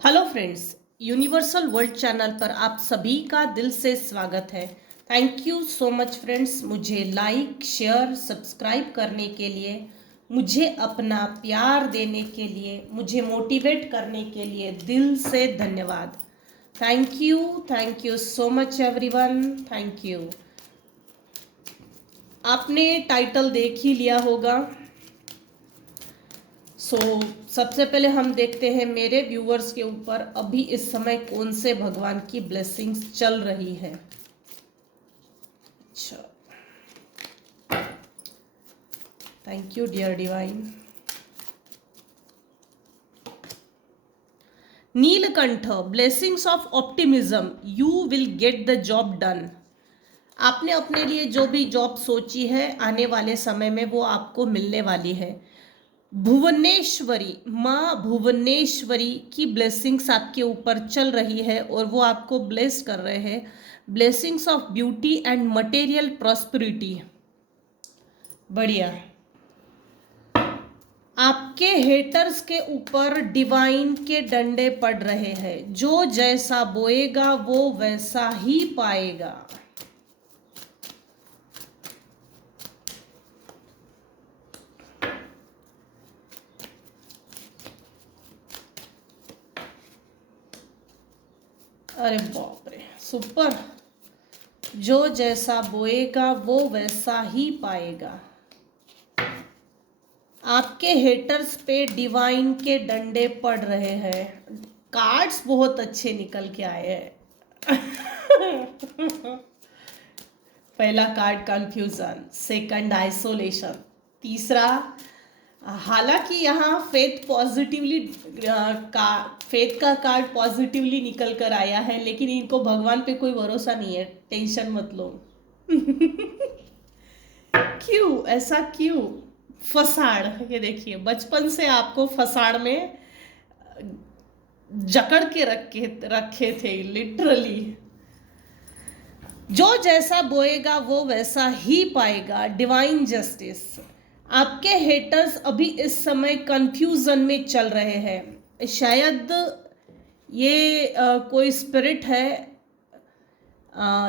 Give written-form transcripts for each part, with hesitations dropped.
Hello friends, universal world channel पर आप सभी का दिल से स्वागत है। Thank you so much friends, मुझे लाइक शेयर सब्सक्राइब करने के लिए, मुझे अपना प्यार देने के लिए, मुझे मोटिवेट करने के लिए दिल से धन्यवाद। Thank you so much everyone, thank you. आपने टाइटल देख ही लिया होगा। सबसे पहले हम देखते हैं मेरे व्यूअर्स के ऊपर अभी इस समय कौन से भगवान की ब्लेसिंग्स चल रही है। अच्छा, thank you dear divine. Neelkanth, blessings of optimism, you will get the job done. आपने अपने लिए जो भी जॉब सोची है आने वाले समय में वो आपको मिलने वाली है। भुवनेश्वरी, माँ भुवनेश्वरी की ब्लेसिंग्स आपके ऊपर चल रही है और वो आपको ब्लेस कर रहे हैं। Blessings of beauty and material prosperity, बढ़िया। आपके हेटर्स के ऊपर डिवाइन के डंडे पड़ रहे हैं। जो जैसा बोएगा वो वैसा ही पाएगा। अरे बाप रे, सुपर। जो जैसा बोएगा वो वैसा ही पाएगा। आपके हेटर्स पे डिवाइन के डंडे पड़ रहे हैं। कार्ड्स बहुत अच्छे निकल के आए हैं। पहला कार्ड कंफ्यूजन, सेकंड आइसोलेशन, तीसरा हालांकि यहाँ फेथ का कार्ड पॉजिटिवली निकल कर आया है, लेकिन इनको भगवान पे कोई भरोसा नहीं है। टेंशन मत लो। क्यों ऐसा क्यों? फसाड़, ये देखिए बचपन से आपको फसाड़ में जकड़ के रखे थे लिटरली। जो जैसा बोएगा वो वैसा ही पाएगा। Divine justice. आपके हेटर्स अभी इस समय कंफ्यूजन में चल रहे हैं। शायद ये कोई स्पिरिट है।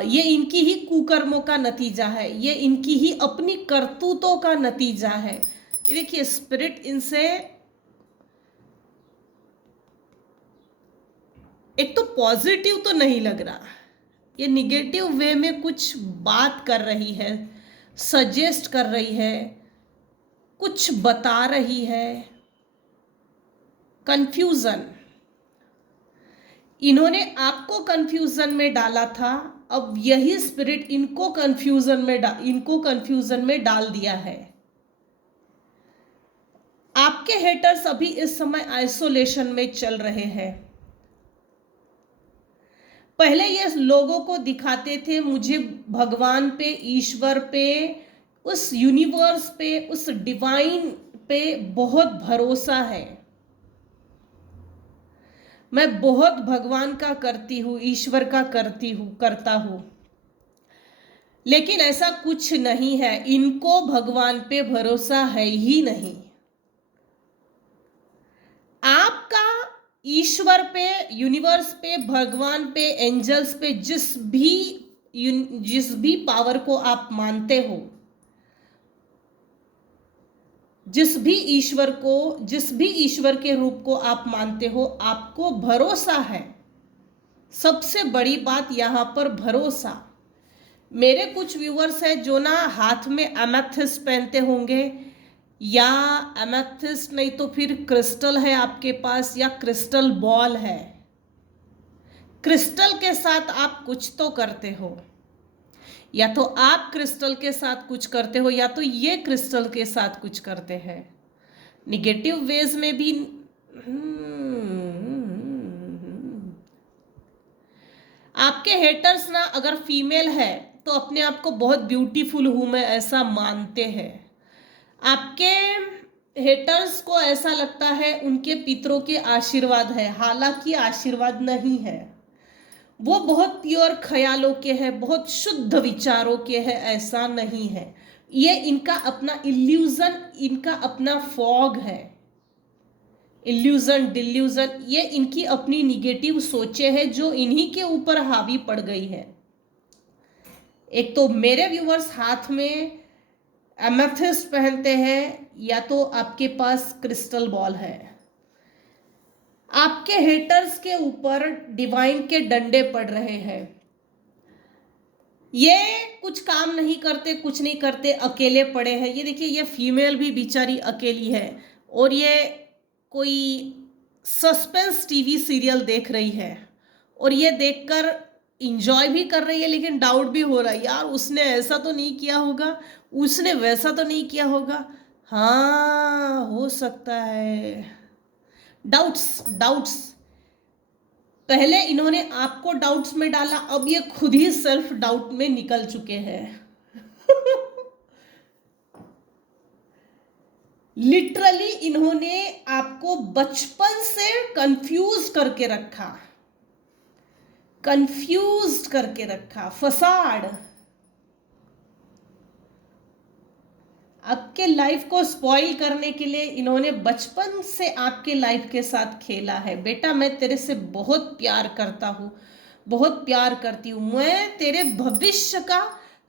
ये इनकी ही कुकर्मों का नतीजा है। ये इनकी ही अपनी करतूतों का नतीजा है। ये देखिए स्पिरिट इनसे एक तो पॉजिटिव तो नहीं लग रहा, ये निगेटिव वे में कुछ बात कर रही है, सजेस्ट कर रही है, कुछ बता रही है। कंफ्यूजन, इन्होंने आपको कंफ्यूजन में डाला था, अब यही स्पिरिट इनको कंफ्यूजन में डाल दिया है। आपके हेटर्स अभी इस समय आइसोलेशन में चल रहे हैं। पहले ये लोगों को दिखाते थे मुझे भगवान पे, ईश्वर पे, उस यूनिवर्स पे, उस डिवाइन पे बहुत भरोसा है, मैं बहुत भगवान का करती हूँ, ईश्वर का करता हूँ। लेकिन ऐसा कुछ नहीं है, इनको भगवान पे भरोसा है ही नहीं। आपका ईश्वर पे, यूनिवर्स पे, भगवान पे, एंजल्स पे, जिस भी पावर को आप मानते हो, जिस भी ईश्वर के रूप को आप मानते हो, आपको भरोसा है। सबसे बड़ी बात यहां पर भरोसा। मेरे कुछ व्यूअर्स हैं जो ना हाथ में एमेथिस्ट पहनते होंगे, या एमेथिस्ट नहीं तो फिर क्रिस्टल है आपके पास, या क्रिस्टल बॉल है। क्रिस्टल के साथ आप कुछ तो करते हो, या तो आप क्रिस्टल के साथ कुछ करते हो, या तो ये क्रिस्टल के साथ कुछ करते हैं। निगेटिव वेज में भी आपके हेटर्स ना अगर फीमेल है तो अपने आप को बहुत ब्यूटीफुल हूं मैं ऐसा मानते हैं। आपके हेटर्स को ऐसा लगता है उनके पितरों के आशीर्वाद है, हालांकि आशीर्वाद नहीं है। वो बहुत प्योर ख्यालों के हैं, बहुत शुद्ध विचारों के हैं, ऐसा नहीं है। ये इनका अपना इल्यूजन, इनका अपना फॉग है। इल्यूजन, डिल्यूजन, ये इनकी अपनी निगेटिव सोचे हैं जो इन्हीं के ऊपर हावी पड़ गई है। एक तो मेरे व्यूवर्स हाथ में एमेथिस्ट पहनते हैं या तो आपके पास क्रिस्टल बॉल है। आपके हेटर्स के ऊपर डिवाइन के डंडे पड़ रहे हैं। ये कुछ काम नहीं करते, कुछ नहीं करते, अकेले पड़े हैं। ये देखिए, ये फीमेल भी बेचारी अकेली है और ये कोई सस्पेंस टीवी सीरियल देख रही है और ये देखकर इंजॉय भी कर रही है, लेकिन डाउट भी हो रहा है, यार उसने ऐसा तो नहीं किया होगा, उसने वैसा तो नहीं किया होगा। हाँ, हो सकता है। Doubts, doubts. पहले इन्होंने आपको डाउट्स में डाला, अब ये खुद ही सेल्फ डाउट में निकल चुके हैं। लिटरली इन्होंने आपको बचपन से कंफ्यूज करके रखा, कंफ्यूज करके रखा, फसाड। आपके लाइफ को स्पॉइल करने के लिए इन्होंने बचपन से आपके लाइफ के साथ खेला है। बेटा, मैं तेरे से बहुत प्यार करता हूँ, बहुत प्यार करती हूँ, मैं तेरे भविष्य का,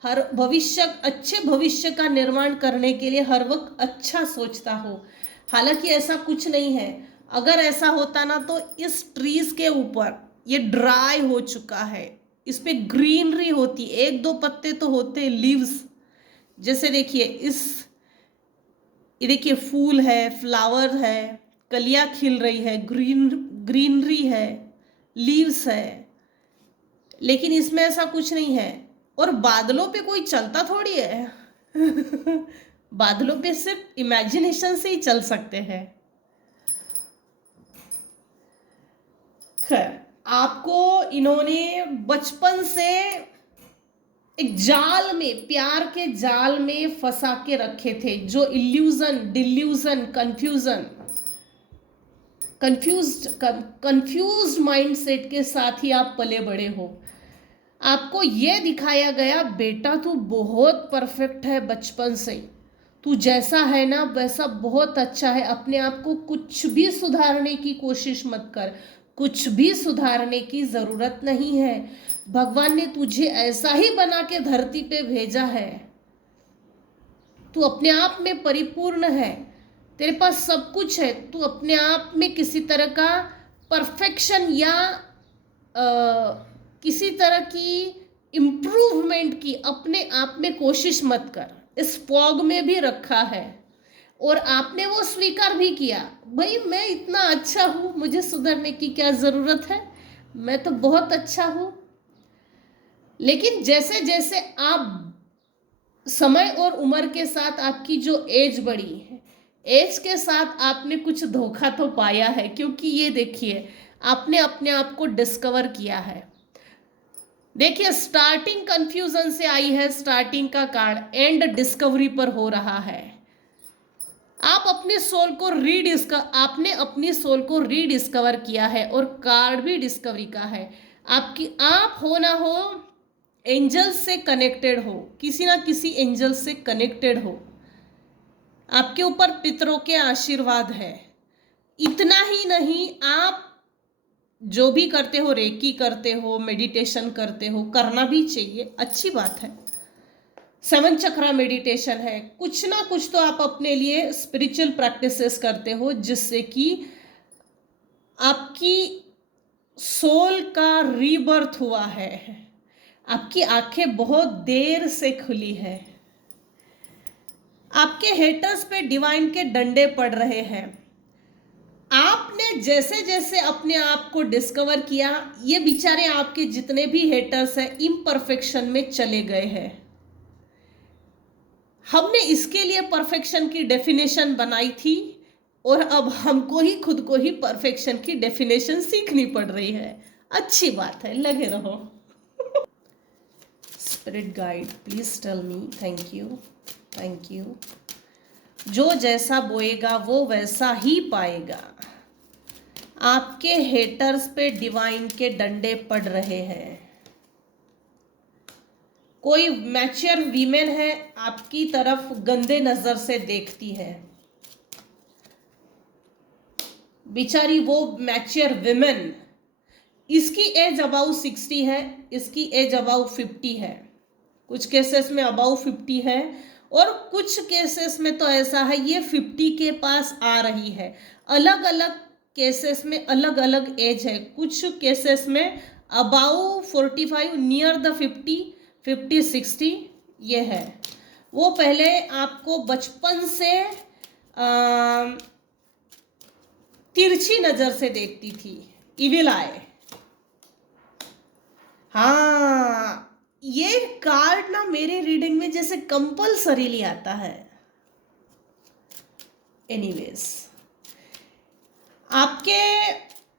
हर भविष्य, अच्छे भविष्य का निर्माण करने के लिए हर वक्त अच्छा सोचता हूँ। हालांकि ऐसा कुछ नहीं है। अगर ऐसा होता ना तो इस ट्रीज के ऊपर ये ड्राई हो चुका है, इस पे ग्रीनरी होती, एक दो पत्ते तो होते, लीव्स। जैसे देखिए ये देखिए, फूल है, फ्लावर है, कलियां खिल रही है, ग्रीनरी है, लीव्स है, लेकिन इसमें ऐसा कुछ नहीं है। और बादलों पे कोई चलता थोड़ी है। बादलों पे सिर्फ इमेजिनेशन से ही चल सकते हैं। खैर, आपको इन्होंने बचपन से एक जाल में, प्यार के जाल में फंसा के रखे थे, जो इल्यूजन, डिल्यूजन, कंफ्यूज्ड माइंडसेट के साथ ही आप पले बड़े हो। आपको यह दिखाया गया, बेटा तू बहुत परफेक्ट है, बचपन से तू जैसा है ना वैसा बहुत अच्छा है, अपने आप को कुछ भी सुधारने की कोशिश मत कर, कुछ भी सुधारने की जरूरत नहीं है, भगवान ने तुझे ऐसा ही बना के धरती पे भेजा है, तू अपने आप में परिपूर्ण है, तेरे पास सब कुछ है, तू अपने आप में किसी तरह का परफेक्शन या किसी तरह की इम्प्रूवमेंट की अपने आप में कोशिश मत कर। इस फॉग में भी रखा है और आपने वो स्वीकार भी किया, भाई मैं इतना अच्छा हूँ, मुझे सुधरने की क्या ज़रूरत है, मैं तो बहुत अच्छा हूँ। लेकिन जैसे जैसे आप समय और उम्र के साथ आपकी जो एज बढ़ी है, एज के साथ आपने कुछ धोखा तो पाया है, क्योंकि ये देखिए, आपने अपने आप को डिस्कवर किया है। देखिए, स्टार्टिंग कंफ्यूजन से आई है, स्टार्टिंग का कार्ड एंड डिस्कवरी पर हो रहा है। आप अपने सोल को आपने अपनी सोल को रीडिस्कवर किया है और कार्ड भी डिस्कवरी का है। आप हो ना हो एंजल्स से कनेक्टेड हो, किसी ना किसी एंजल से कनेक्टेड हो, आपके ऊपर पितरों के आशीर्वाद है। इतना ही नहीं, आप जो भी करते हो, रेकी करते हो, मेडिटेशन करते हो, करना भी चाहिए, अच्छी बात है। 7 चक्रा मेडिटेशन है, कुछ ना कुछ तो आप अपने लिए स्पिरिचुअल प्रैक्टिसेस करते हो, जिससे कि आपकी सोल का रीबर्थ हुआ है, आपकी आंखें बहुत देर से खुली है। आपके हेटर्स पे डिवाइन के डंडे पड़ रहे हैं। आपने जैसे जैसे अपने आप को डिस्कवर किया, ये बेचारे आपके जितने भी हेटर्स हैं इम्परफेक्शन में चले गए हैं। हमने इसके लिए परफेक्शन की डेफिनेशन बनाई थी और अब हमको ही खुद को ही परफेक्शन की डेफिनेशन सीखनी पड़ रही है। अच्छी बात है, लगे रहो। Spirit guide, please tell me. Thank you, thank you. जो जैसा बोएगा वो वैसा ही पाएगा। आपके हेटर्स पे डिवाइन के डंडे पड़ रहे हैं। कोई मैच्योर वीमेन है, आपकी तरफ गंदे नजर से देखती है। बेचारी वो मैच्योर विमेन, इसकी एज अबाउ 60 है, इसकी एज अबाउ 50 है, कुछ केसेस में अबाउ 50 है और कुछ केसेस में तो ऐसा है ये 50 के पास आ रही है। अलग अलग केसेस में अलग अलग एज है, कुछ केसेस में अबाउ 45 नियर द 50 60 ये है। वो पहले आपको बचपन से तिरछी नजर से देखती थी, इविल आए। हाँ, ये कार्ड ना मेरे रीडिंग में जैसे कंपल्सरीली आता है। एनीवेज, आपके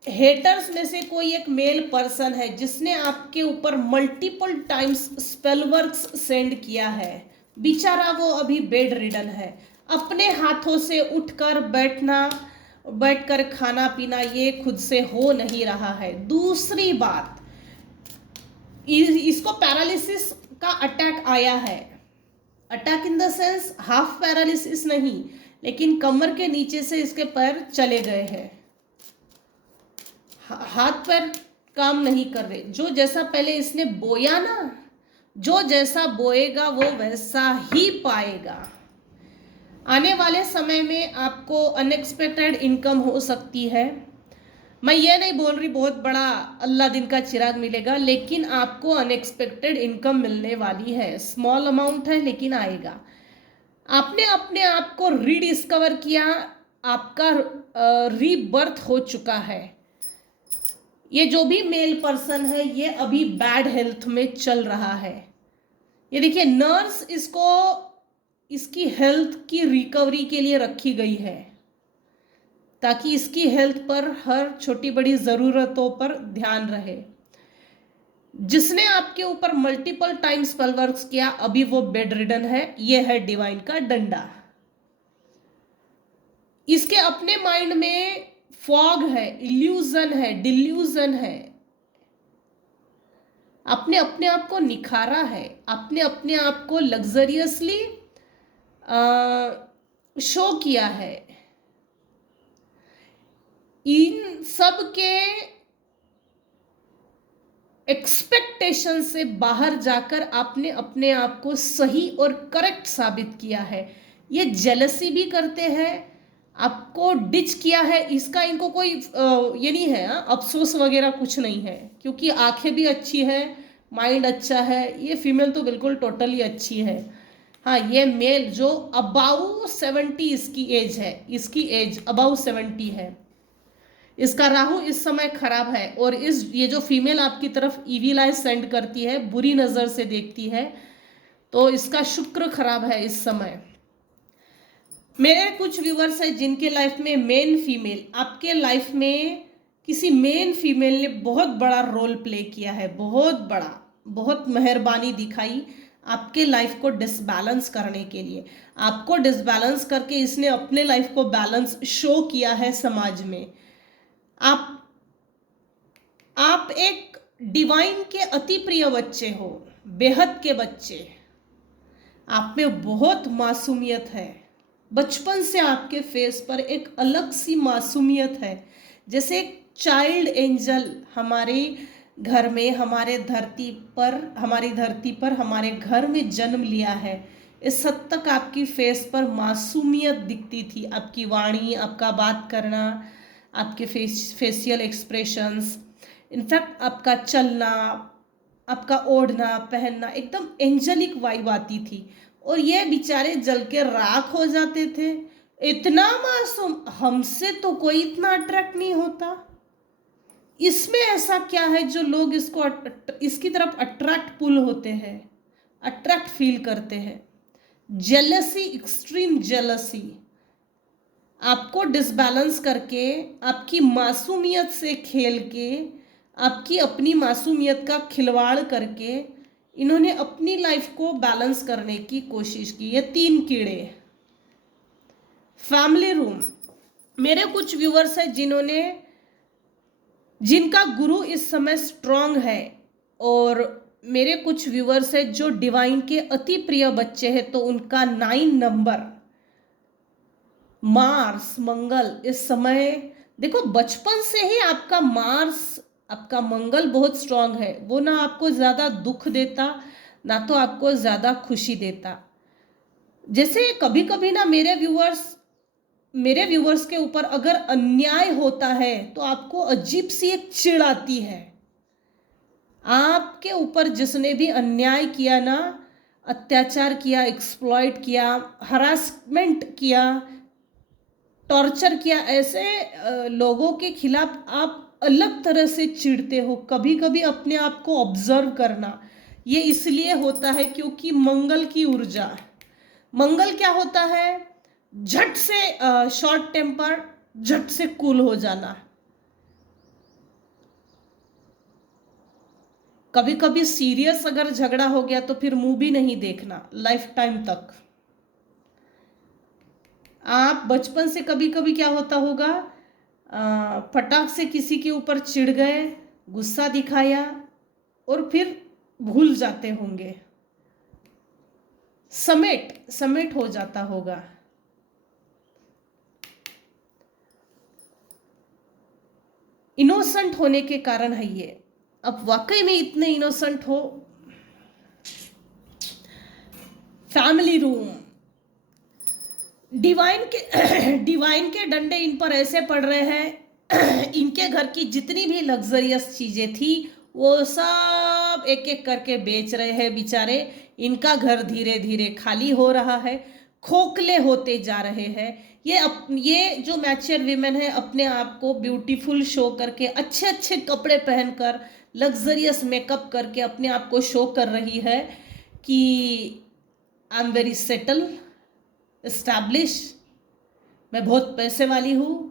हेटर्स में से कोई एक मेल पर्सन है जिसने आपके ऊपर multiple times spell works send किया है। बेचारा वो अभी बेड रिडन है, अपने हाथों से उठकर बैठकर खाना पीना ये खुद से हो नहीं रहा है। दूसरी बात, इसको पैरालिसिस का अटैक आया है। Attack in the sense half paralysis नहीं, लेकिन कमर के नीचे से इसके पैर चले गए हैं, हाथ पैर काम नहीं कर रहे। जो जैसा पहले इसने बोया ना, जो जैसा बोएगा वो वैसा ही पाएगा। आने वाले समय में आपको अनएक्सपेक्टेड इनकम हो सकती है। मैं ये नहीं बोल रही बहुत बड़ा अल्लाह दिन का चिराग मिलेगा, लेकिन आपको अनएक्सपेक्टेड इनकम मिलने वाली है। स्मॉल अमाउंट है लेकिन आएगा। आपने अपने आप को रीडिस्कवर किया, आपका रीबर्थ हो चुका है। ये जो भी मेल पर्सन है ये अभी बैड हेल्थ में चल रहा है। ये देखिए, नर्स इसको इसकी हेल्थ की रिकवरी के लिए रखी गई है ताकि इसकी हेल्थ पर हर छोटी बड़ी ज़रूरतों पर ध्यान रहे। जिसने आपके ऊपर मल्टीपल टाइम्स स्पेल वर्क्स किया अभी वो बेड रिडन है। ये है डिवाइन का डंडा। इसके अपने माइंड में फॉग है, इल्यूजन है, डिल्यूजन है। आपने अपने आप को निखारा है, आपने अपने आप को लग्जरियसली शो किया है। इन सब के एक्सपेक्टेशन से बाहर जाकर आपने अपने आप को सही और करेक्ट साबित किया है। ये जेलसी भी करते हैं, आपको डिच किया है, इसका इनको कोई ये नहीं है, अफसोस वगैरह कुछ नहीं है, क्योंकि आंखें भी अच्छी है, माइंड अच्छा है। ये फीमेल तो बिल्कुल टोटली अच्छी है। हाँ, ये मेल जो अबाउ 70 इसकी एज है, इसकी एज अबाउ 70 है। इसका राहु इस समय खराब है और ये जो फीमेल आपकी तरफ ईविल आई सेंड करती है, बुरी नजर से देखती है, तो इसका शुक्र खराब है इस समय। मेरे कुछ व्यूवर्स हैं जिनके लाइफ में मेन फीमेल, आपके लाइफ में किसी मेन फीमेल ने बहुत बड़ा रोल प्ले किया है, बहुत बड़ा, बहुत मेहरबानी दिखाई आपके लाइफ को डिसबैलेंस करने के लिए। आपको डिसबैलेंस करके इसने अपने लाइफ को बैलेंस शो किया है समाज में। आप एक डिवाइन के अति प्रिय बच्चे हो, बेहद के बच्चे। आप में बहुत मासूमियत है, बचपन से आपके फेस पर एक अलग सी मासूमियत है, जैसे एक चाइल्ड एंजल हमारे घर में, हमारी धरती पर हमारे घर में जन्म लिया है। इस हद तक आपकी फेस पर मासूमियत दिखती थी। आपकी वाणी, आपका बात करना, आपके फेशियल एक्सप्रेशंस, इनफैक्ट आपका चलना, आपका ओढ़ना पहनना एकदम एंजेलिक वाइब आती थी। और ये बेचारे जल के राख हो जाते थे। इतना मासूम, हमसे तो कोई इतना अट्रैक्ट नहीं होता। इसमें ऐसा क्या है जो लोग इसकी तरफ अट्रैक्ट पुल होते हैं, अट्रैक्ट फील करते हैं? Jealousy, extreme jealousy. आपको डिसबैलेंस करके, आपकी मासूमियत से खेल के, आपकी अपनी मासूमियत का खिलवाड़ करके इन्होंने अपनी लाइफ को बैलेंस करने की कोशिश की। ये 3 कीड़े। फैमिली रूम, मेरे कुछ व्यूवर्स हैं जिनका गुरु इस समय स्ट्रांग है, और मेरे कुछ व्यूवर्स हैं जो डिवाइन के अति प्रिय बच्चे हैं, तो उनका 9 नंबर, मार्स, मंगल इस समय देखो बचपन से ही आपका मार्स, आपका मंगल बहुत स्ट्रांग है, वो ना आपको ज़्यादा दुख देता ना तो आपको ज़्यादा खुशी देता। जैसे कभी कभी ना मेरे व्यूअर्स के ऊपर अगर अन्याय होता है तो आपको अजीब सी एक चिढ़ आती है। आपके ऊपर जिसने भी अन्याय किया ना, अत्याचार किया, एक्सप्लॉइट किया, हरासमेंट किया, टॉर्चर किया, ऐसे लोगों के खिलाफ आप अलग तरह से चिढ़ते हो। कभी कभी अपने आप को ऑब्जर्व करना। ये इसलिए होता है क्योंकि मंगल की ऊर्जा, मंगल क्या होता है, झट से शॉर्ट टेम्पर, झट से कूल हो जाना। कभी कभी सीरियस अगर झगड़ा हो गया तो फिर मुंह भी नहीं देखना लाइफ टाइम तक। आप बचपन से कभी कभी क्या होता होगा, फटाक से किसी के ऊपर चिढ़ गए, गुस्सा दिखाया और फिर भूल जाते होंगे, समेट समेट हो जाता होगा। इनोसेंट होने के कारण है ये। अब वाकई में इतने इनोसेंट हो। फैमिली रूम, डिवाइन के डिवाइन के डंडे इन पर ऐसे पड़ रहे हैं इनके घर की जितनी भी लग्जरियस चीजें थी वो सब एक एक करके बेच रहे हैं बेचारे। इनका घर धीरे धीरे खाली हो रहा है, खोखले होते जा रहे हैं। ये जो मैच्योर वीमेन है अपने आप को ब्यूटीफुल शो करके, अच्छे अच्छे कपड़े पहनकर, लग्जरियस मेकअप करके अपने आप को शो कर रही है कि I am very settle, establish, मैं बहुत पैसे वाली हूँ,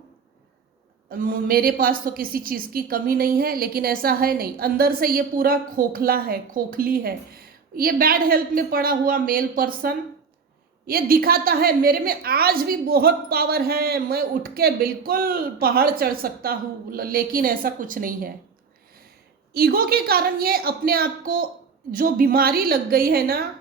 मेरे पास तो किसी चीज़ की कमी नहीं है। लेकिन ऐसा है नहीं, अंदर से ये पूरा खोखला है, खोखली है। ये बैड हेल्थ में पड़ा हुआ मेल पर्सन ये दिखाता है मेरे में आज भी बहुत पावर है, मैं उठ के बिल्कुल पहाड़ चढ़ सकता हूँ, लेकिन ऐसा कुछ नहीं है। ईगो के कारण ये अपने आप को जो बीमारी लग गई है ना,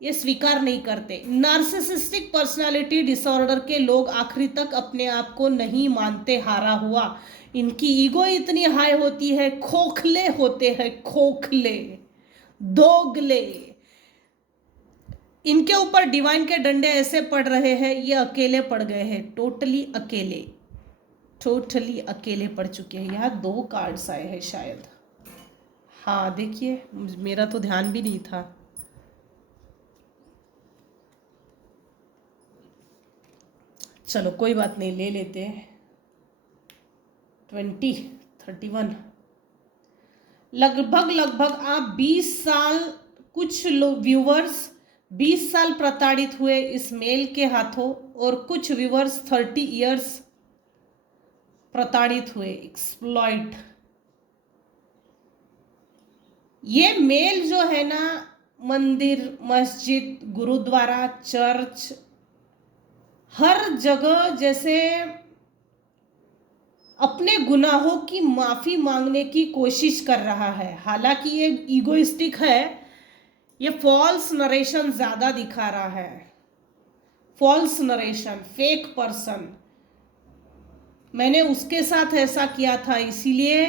ये स्वीकार नहीं करते। नार्सिसिस्टिक पर्सनालिटी डिसऑर्डर के लोग आखिरी तक अपने आप को नहीं मानते हारा हुआ। इनकी ईगो इतनी हाई होती है, खोखले होते हैं, खोखले, दोगले। इनके ऊपर डिवाइन के डंडे ऐसे पड़ रहे हैं, ये अकेले पड़ गए हैं, टोटली अकेले, टोटली अकेले पड़ चुके हैं। यहाँ 2 कार्ड्स आए हैं शायद। हाँ देखिए, मेरा तो ध्यान भी नहीं था। चलो कोई बात नहीं, ले लेते हैं। 31 लगभग लगभग आप 20 साल, कुछ लोग व्यूवर्स 20 साल प्रताड़ित हुए इस मेल के हाथों, और कुछ व्यूवर्स 30 इयर्स प्रताड़ित हुए, एक्सप्लॉइट। ये मेल जो है ना, मंदिर, मस्जिद, गुरुद्वारा, चर्च, हर जगह जैसे अपने गुनाहों की माफी मांगने की कोशिश कर रहा है। हालांकि ये ईगोइस्टिक है, ये फॉल्स नरेशन ज्यादा दिखा रहा है, फॉल्स नरेशन, फेक पर्सन। मैंने उसके साथ ऐसा किया था इसीलिए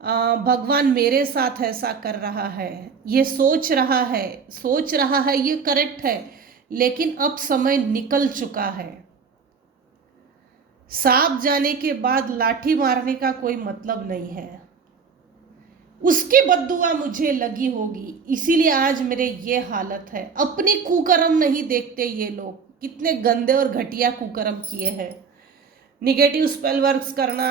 भगवान मेरे साथ ऐसा कर रहा है। ये सोच रहा है ये करेक्ट है, लेकिन अब समय निकल चुका है। सांप जाने के बाद लाठी मारने का कोई मतलब नहीं है। उसकी बद्दुआ मुझे लगी होगी, इसीलिए आज मेरे ये हालत है। अपनी कुकर्म नहीं देखते ये लोग, कितने गंदे और घटिया कुकर्म किए हैं। निगेटिव स्पेल वर्क्स करना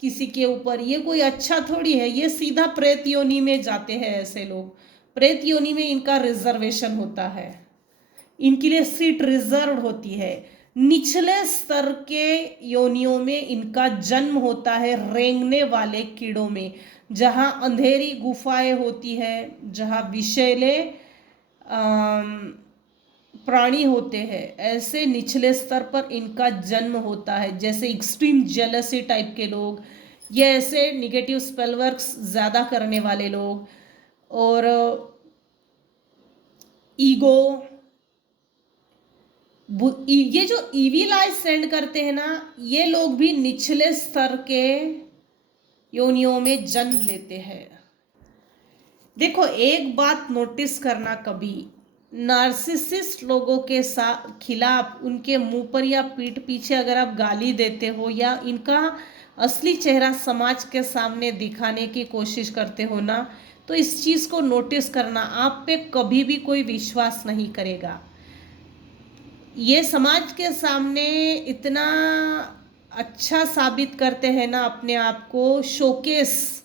किसी के ऊपर, ये कोई अच्छा थोड़ी है। ये सीधा प्रेत योनि में जाते हैं ऐसे लोग। प्रेत योनि में इनका रिजर्वेशन होता है, इनके लिए सीट रिजर्व होती है। निचले स्तर के योनियों में इनका जन्म होता है, रेंगने वाले कीड़ों में, जहां अंधेरी गुफाएं होती है, जहां विषैले प्राणी होते हैं, ऐसे निचले स्तर पर इनका जन्म होता है। जैसे एक्सट्रीम जेलसी टाइप के लोग, ये ऐसे निगेटिव स्पेल वर्क्स ज़्यादा करने वाले लोग, और ईगो, ये जो इविल आइज सेंड करते हैं ना, ये लोग भी निचले स्तर के योनियों में जन्म लेते हैं। देखो एक बात नोटिस करना, कभी नार्सिसिस्ट लोगों के साथ खिलाफ उनके मुंह पर या पीठ पीछे अगर आप गाली देते हो या इनका असली चेहरा समाज के सामने दिखाने की कोशिश करते हो ना, तो इस चीज़ को नोटिस करना, आप पे कभी भी कोई विश्वास नहीं करेगा। ये समाज के सामने इतना अच्छा साबित करते हैं ना अपने आप को, शोकेस,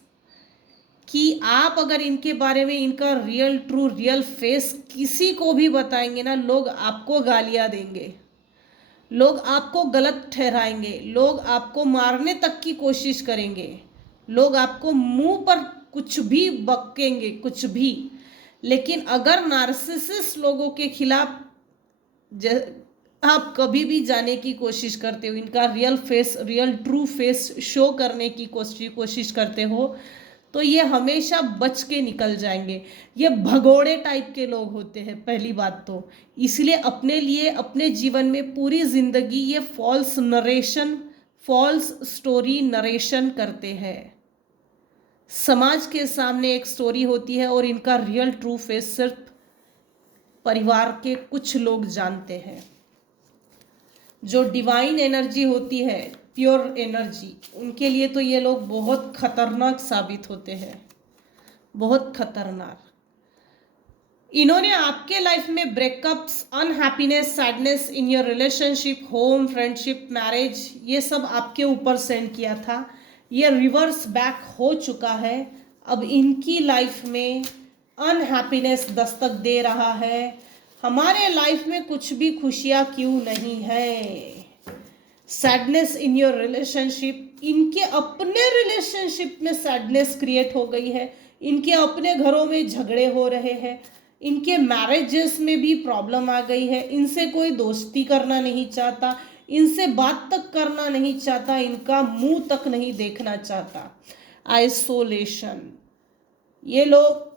कि आप अगर इनके बारे में इनका रियल ट्रू रियल फेस किसी को भी बताएंगे ना, लोग आपको गालियां देंगे, लोग आपको गलत ठहराएंगे, लोग आपको मारने तक की कोशिश करेंगे, लोग आपको मुंह पर कुछ भी बकेंगे, कुछ भी। लेकिन अगर नार्सिसिस्ट लोगों के खिलाफ आप कभी भी जाने की कोशिश करते हो, इनका real face, real true face show करने की कोशिश करते हो, तो ये हमेशा बच के निकल जाएंगे। ये भगोड़े टाइप के लोग होते हैं पहली बात तो, इसलिए अपने लिए अपने जीवन में पूरी जिंदगी ये false narration, false story narration करते हैं। समाज के सामने एक स्टोरी होती है और इनका रियल ट्रू फेस सिर्फ परिवार के कुछ लोग जानते हैं। जो डिवाइन एनर्जी होती है, प्योर एनर्जी, उनके लिए तो ये लोग बहुत खतरनाक साबित होते हैं, बहुत खतरनाक। इन्होंने आपके लाइफ में breakups, unhappiness, sadness in your relationship, home, friendship, marriage, ये सब आपके ऊपर सेंड किया था। ये रिवर्स बैक हो चुका है। अब इनकी लाइफ में अनहैप्पीनेस दस्तक दे रहा है। हमारे लाइफ में कुछ भी खुशियाँ क्यों नहीं है। सैडनेस इन योर रिलेशनशिप, इनके अपने रिलेशनशिप में सैडनेस क्रिएट हो गई है, इनके अपने घरों में झगड़े हो रहे हैं, इनके मैरिजेस में भी प्रॉब्लम आ गई है, इनसे कोई दोस्ती करना नहीं चाहता, इनसे बात तक करना नहीं चाहता, इनका मुंह तक नहीं देखना चाहता। आइसोलेशन, ये लोग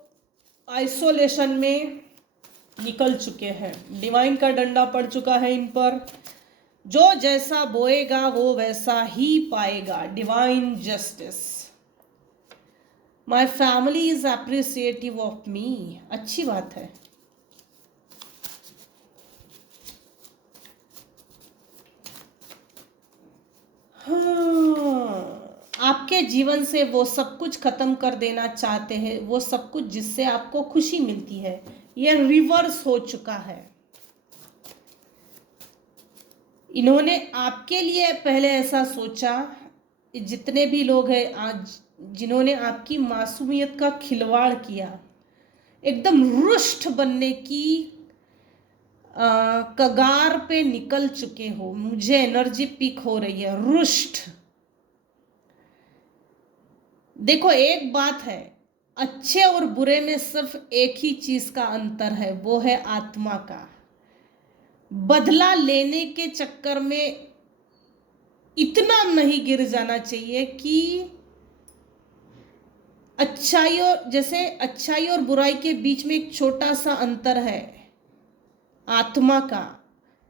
आइसोलेशन में निकल चुके हैं, डिवाइन का डंडा पड़ चुका है इन पर। जो जैसा बोएगा वो वैसा ही पाएगा, divine justice. My family is appreciative of me, अच्छी बात है। हाँ, आपके जीवन से वो सब कुछ खत्म कर देना चाहते हैं, वो सब कुछ जिससे आपको खुशी मिलती है, ये रिवर्स हो चुका है। इन्होंने आपके लिए पहले ऐसा सोचा, जितने भी लोग हैं आज जिन्होंने आपकी मासूमियत का खिलवाड़ किया, एकदम रुष्ट बनने की कगार पे निकल चुके हो, मुझे एनर्जी पीक हो रही है, रुष्ट। देखो एक बात है, अच्छे और बुरे में सिर्फ एक ही चीज का अंतर है, वो है आत्मा का। बदला लेने के चक्कर में इतना नहीं गिर जाना चाहिए कि अच्छाई और, जैसे अच्छाई और बुराई के बीच में एक छोटा सा अंतर है आत्मा का,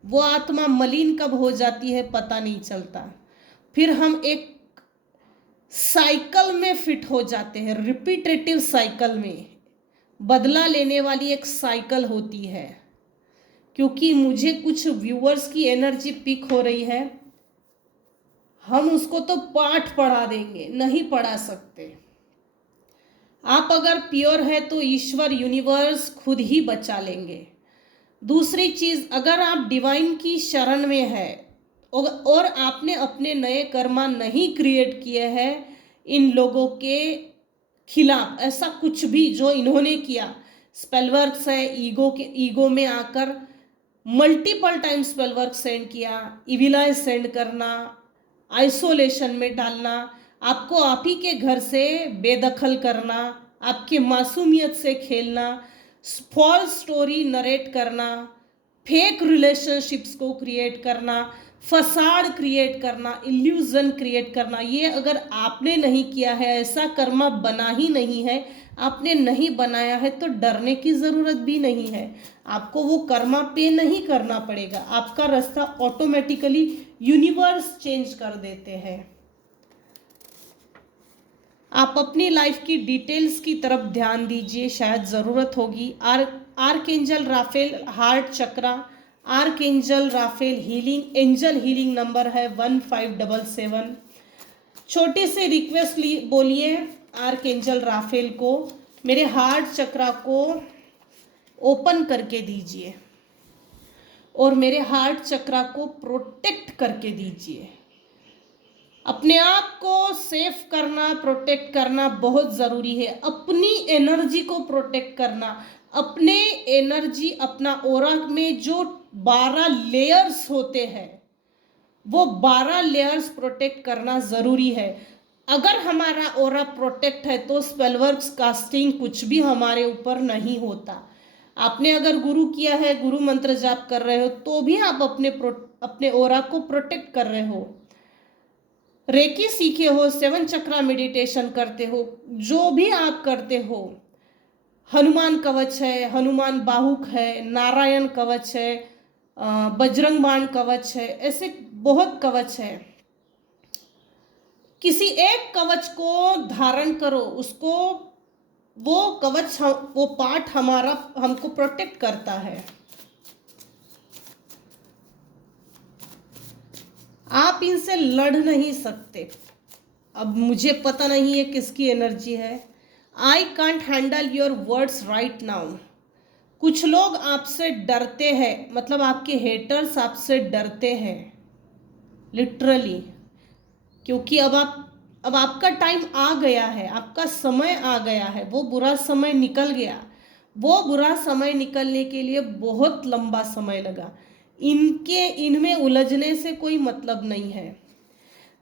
वो आत्मा मलिन कब हो जाती है पता नहीं चलता। फिर हम एक साइकिल में फिट हो जाते हैं, रिपीटेटिव साइकिल में, बदला लेने वाली एक साइकिल होती है। क्योंकि मुझे कुछ व्यूअर्स की एनर्जी पिक हो रही है, हम उसको तो पाठ पढ़ा देंगे, नहीं पढ़ा सकते। आप अगर प्योर है तो ईश्वर, यूनिवर्स खुद ही बचा लेंगे। दूसरी चीज, अगर आप डिवाइन की शरण में है और आपने अपने नए कर्मा नहीं क्रिएट किए हैं इन लोगों के खिलाफ, ऐसा कुछ भी जो इन्होंने किया, स्पेल वर्क्स है, ईगो में आकर multiple time spell work send किया, इविलाइज सेंड करना, आइसोलेशन में डालना, आपको आप ही के घर से बेदखल करना, आपके मासूमियत से खेलना, फॉल्स स्टोरी नरेट करना, फेक रिलेशनशिप्स को क्रिएट करना, फसाड क्रिएट करना, इल्यूजन क्रिएट करना, ये अगर आपने नहीं किया है, ऐसा कर्मा बना ही नहीं है, आपने नहीं बनाया है, तो डरने की ज़रूरत भी नहीं है। आपको वो कर्मा पे नहीं करना पड़ेगा, आपका रास्ता ऑटोमेटिकली यूनिवर्स चेंज कर देते हैं। आप अपनी लाइफ की डिटेल्स की तरफ ध्यान दीजिए, शायद ज़रूरत होगी। Archangel Raphael heart chakra, archangel Raphael healing, angel healing number है 1577। छोटी सी रिक्वेस्ट बोलिए आर्कएंजल राफेल को, मेरे हार्ट चक्रा को ओपन करके दीजिए और मेरे हार्ट चक्रा को प्रोटेक्ट करके दीजिए। अपने आप को सेफ करना, प्रोटेक्ट करना बहुत ज़रूरी है। अपनी एनर्जी को प्रोटेक्ट करना, अपने एनर्जी, अपना ऑरा में जो 12 लेयर्स होते हैं, वो 12 लेयर्स प्रोटेक्ट करना ज़रूरी है। अगर हमारा ऑरा प्रोटेक्ट है तो स्पेलवर्क्स कास्टिंग कुछ भी हमारे ऊपर नहीं होता। आपने अगर गुरु किया है, गुरु मंत्र जाप कर रहे हो, तो भी आप अपने ऑरा को प्रोटेक्ट कर रहे हो। रेकी सीखे हो, 7 चक्रा मेडिटेशन करते हो, जो भी आप करते हो, हनुमान कवच है, हनुमान बाहुक है, नारायण कवच है, बजरंग बाण कवच है, ऐसे बहुत कवच है। किसी एक कवच को धारण करो, उसको, वो कवच, वो पार्ट हमारा हमको प्रोटेक्ट करता है। आप इनसे लड़ नहीं सकते। अब मुझे पता नहीं है किसकी एनर्जी है। I can't handle your words right now. कुछ लोग आपसे डरते हैं, मतलब आपके हेटर्स आपसे डरते हैं लिटरली, क्योंकि अब आपका टाइम आ गया है, आपका समय आ गया है। वो बुरा समय निकल गया। वो बुरा समय निकलने के लिए बहुत लंबा समय लगा। इनमें उलझने से कोई मतलब नहीं है।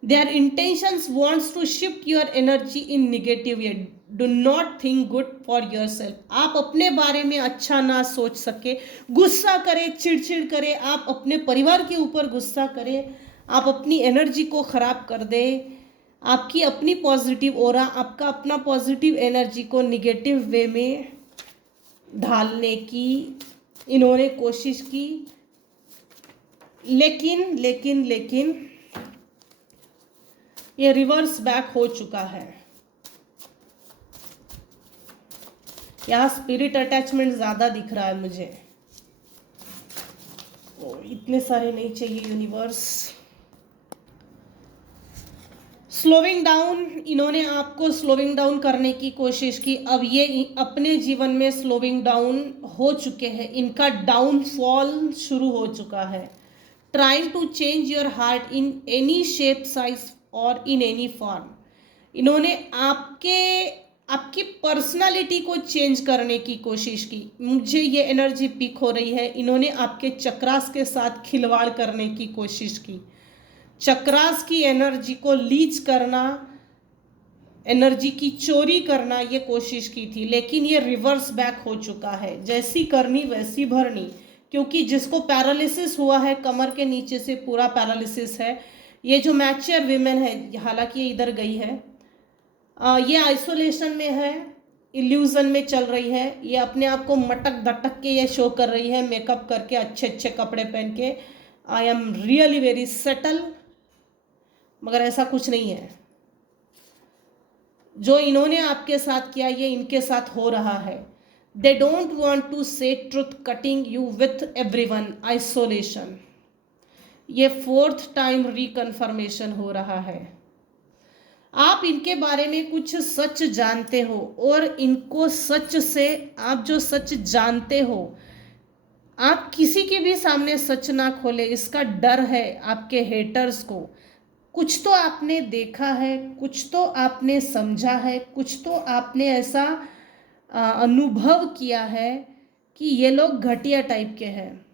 Their intentions wants to shift your energy in negative way. Do not think good for yourself. आप अपने बारे में अच्छा ना सोच सके, गुस्सा करे, चिड़चिड़ करे, आप अपने परिवार के ऊपर गुस्सा करे, आप अपनी एनर्जी को खराब कर दे, आपकी अपनी पॉजिटिव ऑरा, आपका अपना पॉजिटिव एनर्जी को निगेटिव वे में ढालने की इन्होंने कोशिश की। लेकिन ये रिवर्स बैक हो चुका है। यहाँ स्पिरिट अटैचमेंट ज़्यादा दिख रहा है मुझे। इतने सारे नहीं चाहिए यूनिवर्स। स्लोइंग डाउन, इन्होंने आपको स्लोइंग डाउन करने की कोशिश की। अब ये अपने जीवन में स्लोइंग डाउन हो चुके हैं, इनका डाउनफॉल शुरू हो चुका है। Trying to change your heart in any shape, size और इन एनी फॉर्म। इन्होंने आपकी पर्सनालिटी को चेंज करने की कोशिश की। मुझे ये एनर्जी पिक हो रही है, इन्होंने आपके चक्रास के साथ खिलवाड़ करने की कोशिश की। चक्रास की एनर्जी को लीच करना, एनर्जी की चोरी करना, ये कोशिश की थी, लेकिन ये रिवर्स बैक हो चुका है। जैसी करनी वैसी भरनी, क्योंकि जिसको पैरालिसिस हुआ है, कमर के नीचे से पूरा पैरालिसिस है। ये जो मैच्योर विमेन है, हालांकि ये इधर गई है, ये आइसोलेशन में है, इल्यूजन में चल रही है। ये अपने आप को मटक धटक के ये शो कर रही है, मेकअप करके, अच्छे अच्छे कपड़े पहन के, I am really very settle, मगर ऐसा कुछ नहीं है। जो इन्होंने आपके साथ किया, ये इनके साथ हो रहा है। दे डोंट वॉन्ट टू से truth, cutting you with everyone, isolation. ये 4th टाइम रिकन्फर्मेशन हो रहा है। आप इनके बारे में कुछ सच जानते हो, और इनको सच से, आप जो सच जानते हो, आप किसी के भी सामने सच ना खोले, इसका डर है आपके हेटर्स को। कुछ तो आपने देखा है, कुछ तो आपने समझा है, कुछ तो आपने ऐसा अनुभव किया है कि ये लोग घटिया टाइप के हैं।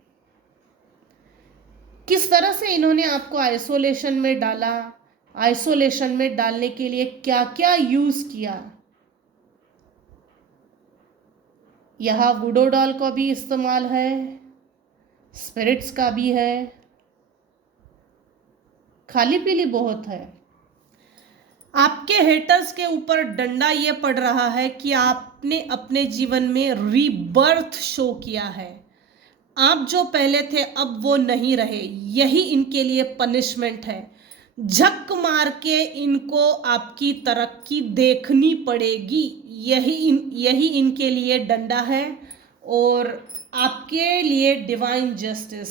किस तरह से इन्होंने आपको आइसोलेशन में डाला, आइसोलेशन में डालने के लिए क्या क्या यूज किया। यहाँ वुडो डॉल का भी इस्तेमाल है, स्पिरिट्स का भी है, खाली पीली बहुत है। आपके हेटर्स के ऊपर डंडा ये पड़ रहा है कि आपने अपने जीवन में रीबर्थ शो किया है। आप जो पहले थे अब वो नहीं रहे, यही इनके लिए पनिशमेंट है। झक मार के इनको आपकी तरक्की देखनी पड़ेगी, यही इनके लिए डंडा है। और आपके लिए डिवाइन जस्टिस,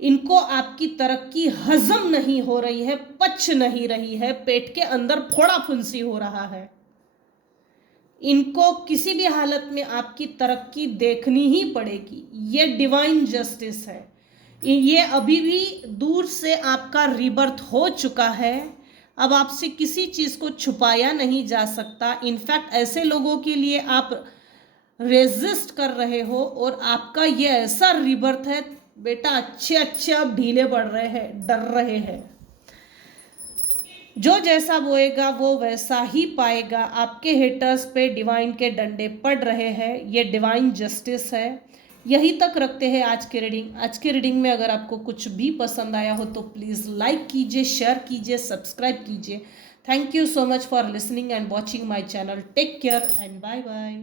इनको आपकी तरक्की हजम नहीं हो रही है, पच नहीं रही है, पेट के अंदर फोड़ा फुंसी हो रहा है। इनको किसी भी हालत में आपकी तरक्की देखनी ही पड़ेगी, ये डिवाइन जस्टिस है। ये अभी भी दूर से आपका रीबर्थ हो चुका है, अब आपसे किसी चीज़ को छुपाया नहीं जा सकता। इनफैक्ट ऐसे लोगों के लिए आप रेजिस्ट कर रहे हो और आपका ये ऐसा रीबर्थ है बेटा, अच्छे अच्छे आप ढीले पड़ रहे हैं, डर रहे हैं। जो जैसा बोएगा वो वैसा ही पाएगा। आपके हेटर्स पे डिवाइन के डंडे पड़ रहे हैं, ये डिवाइन जस्टिस है। यही तक रखते हैं आज की रीडिंग। आज की रीडिंग में अगर आपको कुछ भी पसंद आया हो तो प्लीज़ लाइक कीजिए, शेयर कीजिए, सब्सक्राइब कीजिए। Thank you so much for listening and watching my channel. Take care and bye bye.